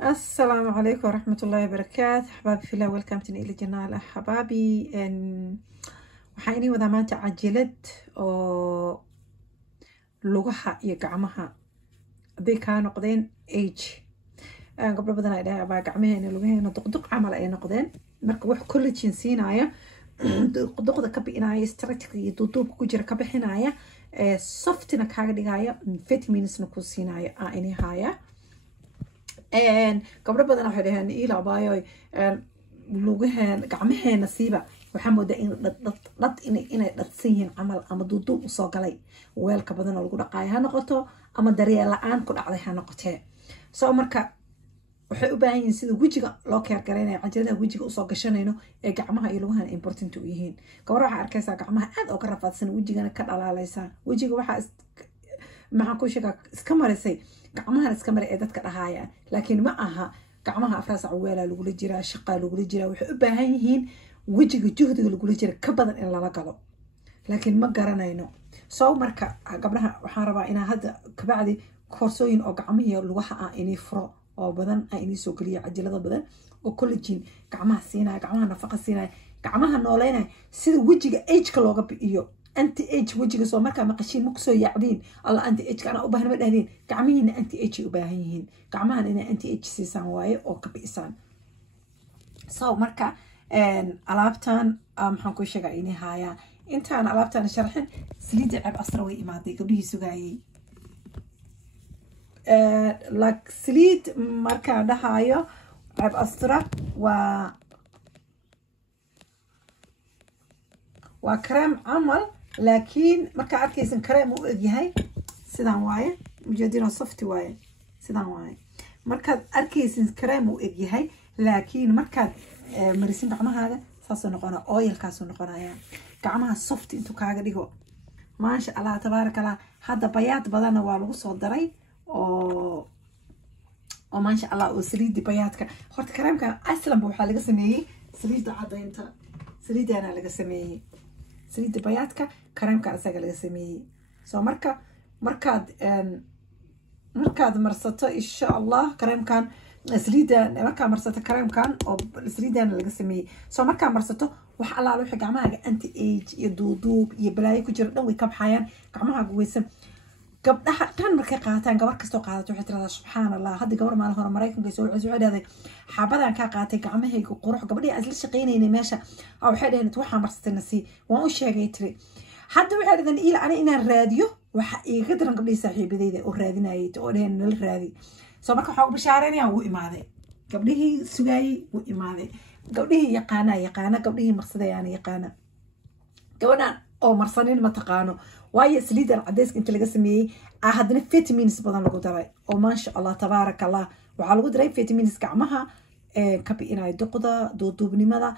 السلام عليكم ورحمة الله وبركاته. حبابي في الله، ويلكم تني إلى جنال حبابي. waxaa inii wadaa maanta cajalad oo lugaha iyo gacmaha haday kaa noqdeen age. gabdho badan ay dhahay abaa gacmaheena lugaheena duqduq camal ay noqdeen, marka wax collagen siinaya, duqduqda ka bixinaya, structure iyo duuduubka ku jira ka bixinaya, softina kaaga dhigaya, vitaminsna ku siinaya inii haya. gabdho badan waxay dhaheen ila abaayo lugaheena gacmaheena siiba waxaa moodaa in dhad inay dhadsan yihiin camal, ama duuduub usoo galay weelka badan oo lagu dhaqaayo ha noqoto, ama daryeel la-aan ku dhacday ha noqotee. soo marka waxay u baahan yihiin sida wejiga loo keergaraynayo, cajaladaha wejiga usoo gashanayno ee gacmaha iyo lugahan important u yihiin. gabar waxaa arkaysaa gacmaha aad oo ka rafaadsan, wejigana ka dhalaalaysaa, wejiga waxaa maxaan ku sheegaa iska marisay gacmahan iska mari ee dadka dhahayaan, laakiin ma aha. gacmaha afraas weelaa lagula jiraa, shaqaa lagula jiraa, waxay u baahan yihiin wejiga juhdiga lagula jira ka badan in lala galo, laakiin ma garanayno. soo marka gabdhaha waxaan rabaa inaa hadda kabacdi koorsooyin oo gacmihii lugaha ah inii furo oo badan inii soo geliya, cajalado badan oo collagen gacmaha siinaya, gacmaha nafaqa siinaya, gacmaha nooleynaya, sida wejiga ageka looga bi'iyo. anti age wejiga soo markaa maqashiin ma kusoo yaacdiin alla anti ageka anaa u baahan ma dhahdeen, gacmihiina anti age ay u baahan yihiin, gacmahan inay anti age siisaan waaye oo ka bi'isaan. soo marka alaabtan maxaan ku sheegaa inii haayaa. intaan alaabtaan sharxin saliidda ceeb asra way imaaday, gabdhihii sugaayay. saliid markaa dhahaayo ceeb astra waa kareem camal, laakiin markaa arkaysan kareem u egyahay sidaan waaye, mujeedino softi waaye, sidaan waaye. markaad arkaysan kareem u egyahay, laakiin markaad marisin gacmahaaga saasoo noqona, oilkaasoo noqonaya, gacmaha soft intuu kaaga dhigo. maasha allah tabaaraka allah. hadda bayaad badanna waa lagu soo daray oo maasha allah, oo saliidda bayaadka. horta kareemkan aslanba waxaa laga sameeyey saliidda cadaynta, saliiddaana laga sameeyey, saliidda bayaadka kareemkan isaga laga sameeyey. soo markaad marsato insha allah kareemkan saliiddan, markaa marsato kareemkan oo saliiddaana laga sameeyey. soo markaa marsato wax allaala wixii gacmahaaga anti age iyo duuduub iyo balaayo ku jira dhan way ka baxayaan, gacmahaaga weysan. gabdhaha dhan markay qaataan, gabar kastoo qaadato waxay tiradaa subxaan allah. hadda gabar maalin hore maraykanka soo waxay dhahday xaabadan kaa qaatay gacmahayga qurux. gabadhii aan isla shaqaynaynay meesha waxay dhaheen waxaa marsatay nasiib, waan u sheegay tiri. hadda waxay dhaheen ila ani inaan raadiyo waxa iiga daran gabdhihii saaxiibadeyda oo raadinayay oo dhaheen nala raadi. soo marka waxaa u bashaareynayaan wuu imaaday, gabdhihii sugaayey wuu imaaday, gabdhihii yaqaana, gabdhihii marsadayaana yaqaana. gabadhan oo marsanin ma taqaano, waayo saliidan cadeyska inta laga sameeyey haddana vitamins badan lagu daray oo maasha allah tabaaraka allah. waxaa lagu daray vitamins gacmaha ka bi'inaya duqda, duuduubnimada,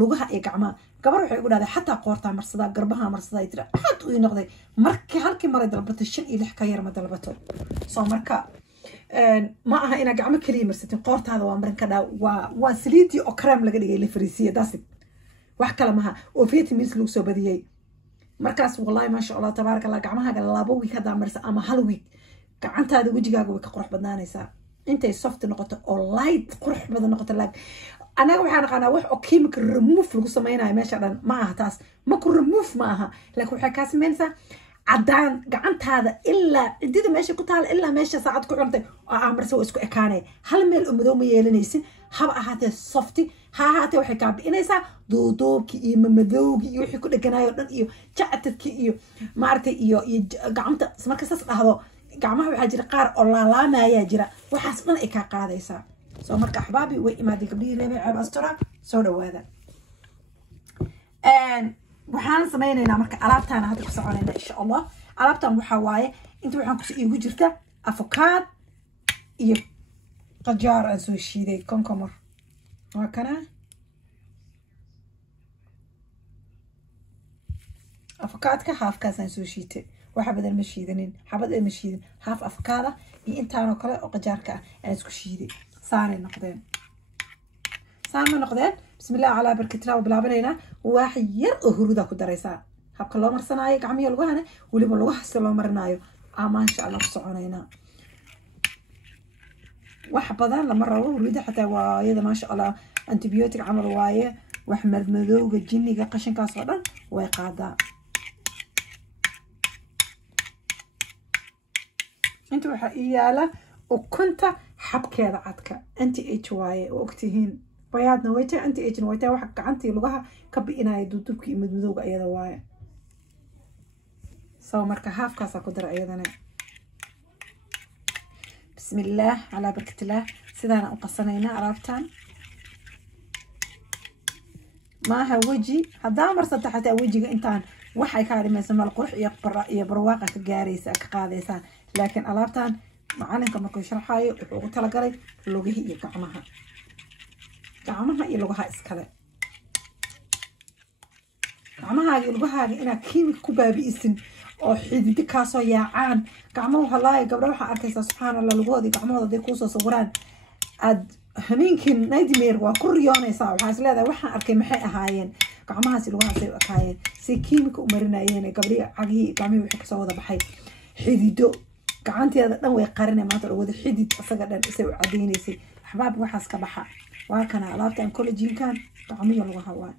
lugaha iyo gacmaha. gabar waxay ugu dhahday xataa qoortaa marsadaa, garbaha marsadaa ay tira aad u noqday. markii halkii maray dalbato 5 iyo 6 ka yar ma dalbato. soo marka ma aha inaa gacmo kaliya marsatin, qoortaada waa marin ka dhaa. waa saliidii oo kareem laga dhigay la fariisiye, daasib wax kale maha, oo vitamins lagu soo badiyey. markaas wallahi maasha allah tabaaraka allah, gacmahaaga 2 week haddaa marisa ama 1 week, gacantaada wejigaaga way ka qurux badnaanaysaa intay soft noqoto oo light qurux badan noqoto. anaga waxaa naqaanaa wax oo chemical remove lagu samaynayo meesha dhan, ma aha taas. ma ku remove ma aha, laakiin waxay kaa samaynaysaa cadaan gacantaada ilaa cidida meesha ku taala ilaa meesha saacad ku cuntay oo amarsa waa isku ekaanaya. hal meel oo madow ma yeelanaysin, haba ahaatee softi ha ahaatee waxay kaa bi'inaysaa duuduubkii iyo mamadowgii iyo wixii ku dheganayo dhan iyo jactadkii iyo maaragtay iyo gacanta. marka saas dhahdo gacmaha waxaa jira qaar oo laalaamayaa jira, waxaas dhan ay kaa qaadaysaa. soo marka axbaabi way imaaday gabdhihii leebay ceeb astura, soo dhawaada. waxaan samaynaynaa marka alaabtaana hadda ku soconayna insha allah. alaabtan waxaa waaye inta waxaan igu jirta avokaad iyo qajaar aan soo shiiday, konkomor waa kana avokaadka haafkaasaan soo shiitay, waxa badan ma shiidanin, xabad ma shiidin, haaf avokaada iyo intaanoo kale oo qajaarka ah aan isku shiiday. saanay noqdeen, saan ma noqdeen. bismillah calaa barkatilaa bilaabanayna. wax yar oo huruda ku daraysaa, habka loo marsanaayo gacmihi lugahana weliba lugaha si loo marinaayo maasha allah ku soconaynaa. wax badan lama rabo hurida xataa waa iyada maasha allah antibiyootig camal waaye wax madmadowga jinniga qashinkaas oo dhan way qaadaa inta waxa yaala ukunta xabkeeda cadka anti age waaye oo ogtihiin bayaadna way tahay anti age way tahay wax gacantii lugaha ka bi'inaya duudubkii madmadowga iyada waaye soo marka haafkaas ku dara iyadana bismillaah ala barakatillah sidaan u qasanayna alaabtan maaha waji hadaa marsata xataa wajiga intaan waxay ka dhimayso mal qurux iyo barwaaqa ka gaaraysa ka qaadaysa laakiin alaabtan macalinka markuu sharxayo wuxuu ugu talagalay lugaha iyo gacmaha iyo lugaha iskale gacmaha iyo lugaha inaad kiimik ku baabi'isin oo xididi kaasoo yaacaan gacmaha halaay gabdho waxa arkaysa subxaanallah lugoodii gacmahooda day kusoo sawiraan aad hameenkin nightmare waa ku riyoonaysaa waxaa is leedahay waxaan arkay maxay ahaayeen gacmahaasi lugahaasay u ekaayeen si kiimika u marinayeen gabdhii cagihii gacmihii wixii kasoo wada baxay xidido gacanteeda dhan way qarinay maanta wada xidid asaga dhan isay u cadaynaysay axbaab waxaas ka baxa waa kana alaabtan collagenkan gacmihi lugaha waa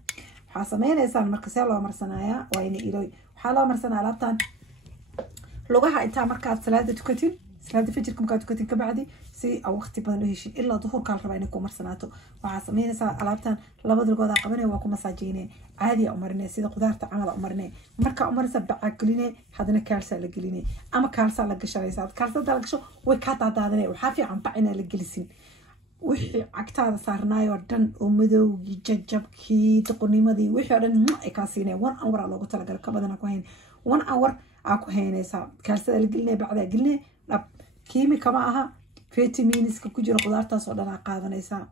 waxaa sameynaysaan marka see loo marsanayaa waa ina ilooy waxaa loo marsanaa alaabtan lugaha intaa markaad salaada tukatin salaada fajirka markaad tukatin kabacdi si waqti badan u heshin ilaa duhurka la rabaa inay ku marsanaato waxaa sameynaysaa alaabtan labada lugood aa qabanaya waa ku masaajeynee caadiya u marinee sida qudaarta camal u marinee markaa u marisa bacaa gelinee hadana kaalsaa la gelinee ama kaalsaa la gashanaysaa kaalsada la gasho way kaa daadaadinee waxaa fiican bac inaa la gelisin wixii cagtaada saarnaayoo dhan oo madowgii jajabkii doqonimadii wixii oo dhan ay kaa siinee 1 hour aa loogu talagalay ka badan aa ku hayn 1 hour aa ku haynaysaa kaalsada la gelinee bacdaa gelinee dhab kiimika ma aha vitaminiska ku jira qudaartaas oo dhan aa qaadanaysaa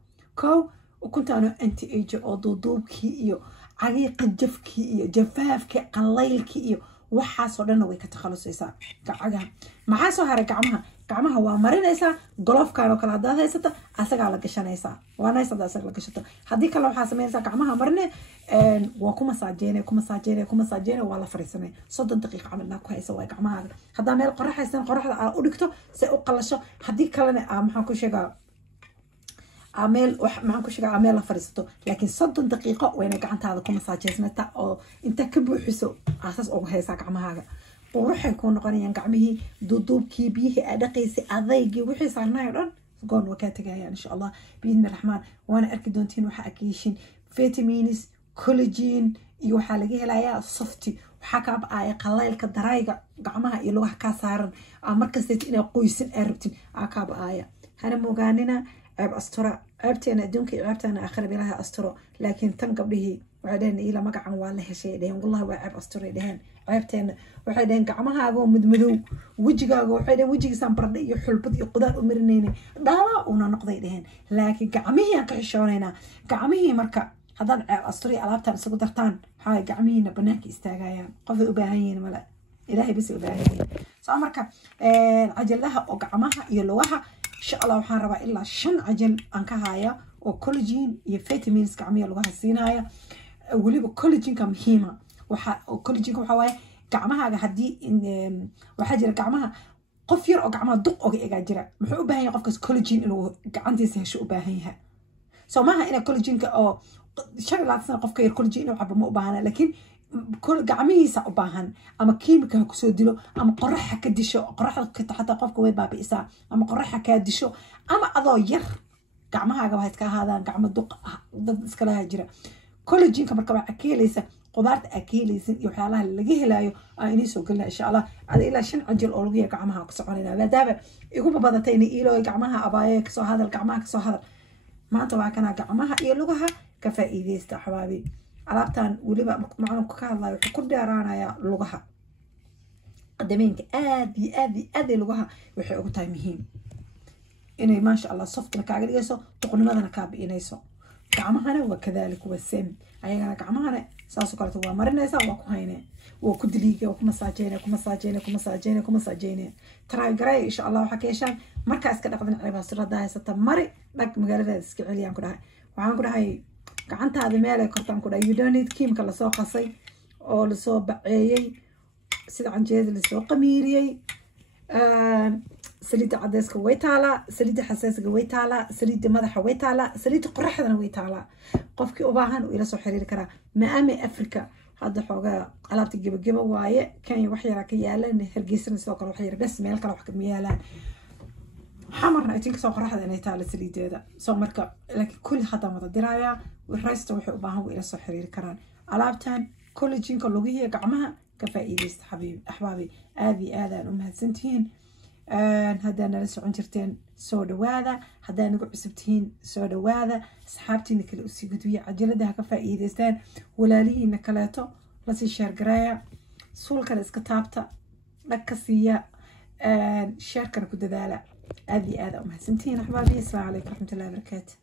kow ukuntaano anti age oo duuduubkii iyo caqiiqa jafkii iyo jafaafkii qalaylkii iyo waxaasoo dhanna way ka takhalusaysaa gacagaha maxaa soo haray gacmaha waa marinaysaa golofkan oo kale haddaad haysata asagaa la gashanaysaa waa nice haddaa asaga la gashato haddii kale waxaa sameynaysaa gacmaha marine waa ku masaajeene waa la fariisanay 30 daqiiqa camalnaa ku haysa waa gacmahaaga haddaa meel qoraxaysan qoraxda aa u dhigto se u qalasho haddii kalena maxaan ku sheegaa meel la fariisato laakiin 30 daqiiqo wayna gacantaada ku masaajeysnata oo inta ka buuxiso aasas ugu haysaa gacmahaaga waxay ku noqonayaan gacmihii duuduubkii biyihii aa dhaqaysay adaygii wixii saarnaay oo dhan goon waa kaa tegayaan insha allah biidni raxmaan waana arki doontiin waxaa arkaysiin vitamins collagen iyo waxaa laga helayaa softy waxaa kaa ba-aaya qalaylka darayga gacmaha iyo lugaha kaa saaran markasteed inaa qoysin aa rabtin aa kaa ba-aaya hana moogaanina ceeb astura ceebteena adduunka iyo ceebteena aakhira bilaha asturo laakiin tan gabdhihii waxay dhaheen ila magacan waa la heshay dhaheen wallahi waa ceeb asturay dhaheen ceebteena waxay dhaheen gacmahaaga oo madmadow wejigaaga waxay dhaheen wejigiisaan baradhe iyo xulbad iyo qudaar u marinayna dhaala una noqday dhaheen laakiin gacmihii aan ka xishoonaynaa gacmihii marka haddaad ceeb asturi alaabtaan isagu dartaan waxaa gacmihiina banaanka istaagayaan qofay u baahan yihiin male ilaahay bas u baahan yihiin soo marka cajalaha oo gacmaha iyo lugaha insha allah waxaan rabaa ilaa 5 cajal aan ka haya oo collagen iyo vitamins gacmihi lugaha siinaya waliba collagenka muhiima collagenka waxa waaye gacmahaaga haddii waxaa jira gacmaha qof yar oo gacmaha duq oga egaa jira muxuu u baahan yahay qofkaas collagen inuu gacantiisa hesho u baahan yahay soo maaha ina collagenka oo 5 sano qofka yar collagen inuu cabo ma u baahana laakiin gacmihiisa u baahan ama kiimika ha kusoo dilo ama qoraxa ka disho qoraxda xataa qofka way baabi'isaa ama qoraxa kaa disho ama adoo yar gacmahaaga waxay iska ahaadaan gacmo duq dad iskalaha jira collagenka marka waxaa ka helaysa qudaarta aa ka helaysin iyo waxyaalaha laga helaayo aa inii soo gelina insha allah ada ilaa 5 cajal oo lagu yahay gacmaha ku soconayna maadaama iguba badatay inay iilooy gacmaha abaaye kasoo hadal gacmaha kasoo hadal maanta waa kana gacmaha iyo lugaha ka faa'iideysta xabaabi alaabtan waliba macluumka ka hadlayo wuxuu ku dheeraanayaa lugaha qadameenka aad lugaha waxay ugu tahay muhiim inay maasha allah softna kaaga dhigayso duqnimadana kaa bi'inayso gacmahana waa kadalik waa same ayagana gacmahana saasoo kaleto waa marinaysaa waa ku haynee waa ku diliiga waa ku masaajeyne taraagaray insha allah waxaa ka yeeshaan markaa iska dhaqdan ceebaasurada haysata mari dhag magaaladaada iska celiyaan ku dhahay waxaan ku dhahay gacantaada meelay kortaan ku dhahay you don't need kiimka lasoo qasay oo lasoo baceeyey sida canjeeda lasoo qamiiriyey سليد عدسك ويتالا سليد حساسك ويتالا سليد مدح ويتالا سليد قرحدنا ويتالا قفكي أباهن وإلى سو حرير كرا مقامي أفريكا هذا حوجا علابتي جيبه وايه كان وحي راكيالا إن هرجيسنا سوق وحي بس ميل كلا وحكم يالا حمرنا أتيك سوق راح أنا يتالا سليد هذا سو مركب لكن كل خدمة الدراية والرئيس توحي أباهن وإلى سو حرير كران علابتان كل جين كلوجيه قعمها كفائدة حبيب أحبابي هذه آذان أمها سنتين هذا أنا لسه عنجرتين سودا وهذا هذا نقول عسبتين سودا وهذا سحابتي نكل أسي قدوية عجلة كفائدة استان ولا لي نكلاته لسه شير قرايا سول كلا إسكتابتا لكسية شير كنا كده ذالا هذه آذان أمها سنتين أحبابي السلام عليكم ورحمة الله وبركاته.